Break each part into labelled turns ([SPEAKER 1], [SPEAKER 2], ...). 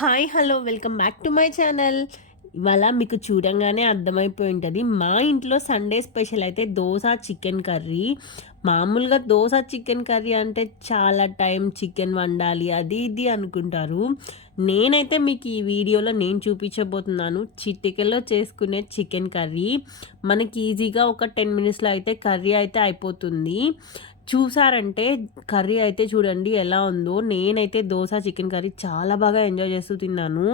[SPEAKER 1] Hi hello welcome back to my channel. ఇవాళ మీకు చూడంగానే అర్థమైపోయి ఉంటుంది మా ఇంట్లో సండే స్పెషల్ అయితే దోశ చికెన్ కర్రీ. మామూలుగా దోశ చికెన్ కర్రీ అంటే చాలా టైం చికెన్ వండాలి అది ఇది అనుకుంటారు. నేనైతే మీకు ఈ వీడియోలో నేను చూపించబోతున్నాను చిటికెలో చేసుకునే చికెన్ కర్రీ. మనకి ఈజీగా ఒక టెన్ మినిట్స్లో అయితే కర్రీ అయితే అయిపోతుంది. చూసారంటే కర్రీ అయితే చూడండి ఎలా ఉందో. నేనైతే దోశ చికెన్ కర్రీ చాలా బాగా ఎంజాయ్ చేస్తూ తిన్నాను.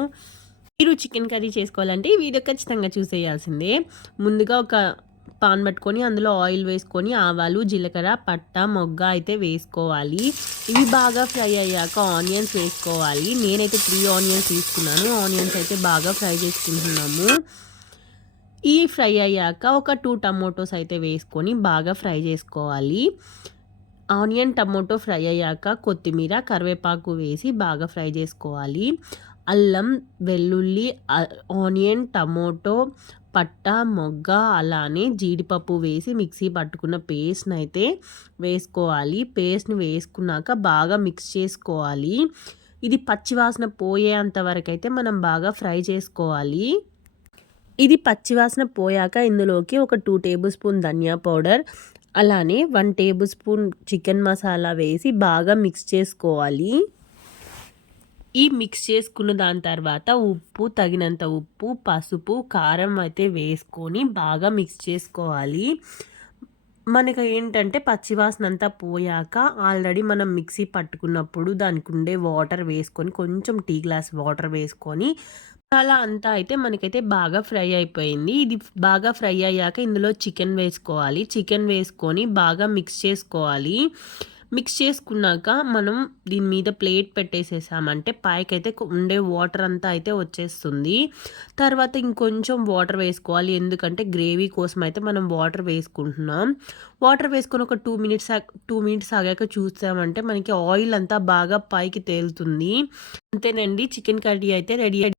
[SPEAKER 1] మీరు చికెన్ కర్రీ చేసుకోవాలంటే ఈ వీడియో ఖచ్చితంగా చూసేయాల్సిందే. ముందుగా ఒక పాన్ పట్టుకొని అందులో ఆయిల్ వేసుకొని ఆవాలు జీలకర్ర పట్ట మొగ్గ అయితే వేసుకోవాలి. ఇవి బాగా ఫ్రై అయ్యాక ఆనియన్స్ వేసుకోవాలి. నేనైతే త్రీ ఆనియన్స్ తీసుకున్నాను. ఆనియన్స్ అయితే బాగా ఫ్రై చేసుకుంటున్నాము. ఈ ఫ్రై అయ్యాక ఒక టూ టమోటోస్ అయితే వేసుకొని బాగా ఫ్రై చేసుకోవాలి. ఆనియన్ టమోటో ఫ్రై అయ్యాక కొత్తిమీర కరివేపాకు వేసి బాగా ఫ్రై చేసుకోవాలి. అల్లం వెల్లుల్లి ఆనియన్ టమోటో పట్ట మొగ్గ అలానే జీడిపప్పు వేసి మిక్సీ పట్టుకున్న పేస్ట్ని అయితే వేసుకోవాలి. పేస్ట్ని వేసుకున్నాక బాగా మిక్స్ చేసుకోవాలి. ఇది పచ్చివాసన పోయేంత వరకు అయితే మనం బాగా ఫ్రై చేసుకోవాలి. ఇది పచ్చివాసన పోయాక ఇందులోకి ఒక టూ టేబుల్ స్పూన్ ధనియా పౌడర్ అలానే one table spoon chicken masala వేసి బాగా మిక్స్ చేసుకోవాలి. ఈ మిక్స్ చేసుకున్న దాని తర్వాత ఉప్పు తగినంత ఉప్పు పసుపు కారం అయితే వేసుకొని బాగా మిక్స్ చేసుకోవాలి. మనకు ఏంటంటే పచ్చివాసన అంతా పోయాక ఆల్రెడీ మనం మిక్సీ పట్టుకున్నప్పుడు దానికి ఉండే వాటర్ వేసుకొని కొంచెం టీ గ్లాస్ వాటర్ వేసుకొని మసాలా అంతా అయితే మనకైతే బాగా ఫ్రై అయిపోయింది. ఇది బాగా ఫ్రై అయ్యాక ఇందులో చికెన్ వేసుకోవాలి. చికెన్ వేసుకొని బాగా మిక్స్ చేసుకోవాలి. మిక్స్ చేసుకున్నాక మనం దీని మీద ప్లేట్ పెట్టేసేసామంటే పైకైతే ఉండే వాటర్ అంతా అయితే వచ్చేస్తుంది. తర్వాత ఇంకొంచెం వాటర్ వేసుకోవాలి. ఎందుకంటే గ్రేవీ కోసం అయితే మనం వాటర్ వేసుకుంటున్నాం. వాటర్ వేసుకొని ఒక టూ మినిట్స్ టూ మినిట్స్ ఆగాక చూసామంటే మనకి ఆయిల్ అంతా బాగా పైకి తేలుతుంది. అంతేనండి. చికెన్ కర్రీ అయితే రెడీ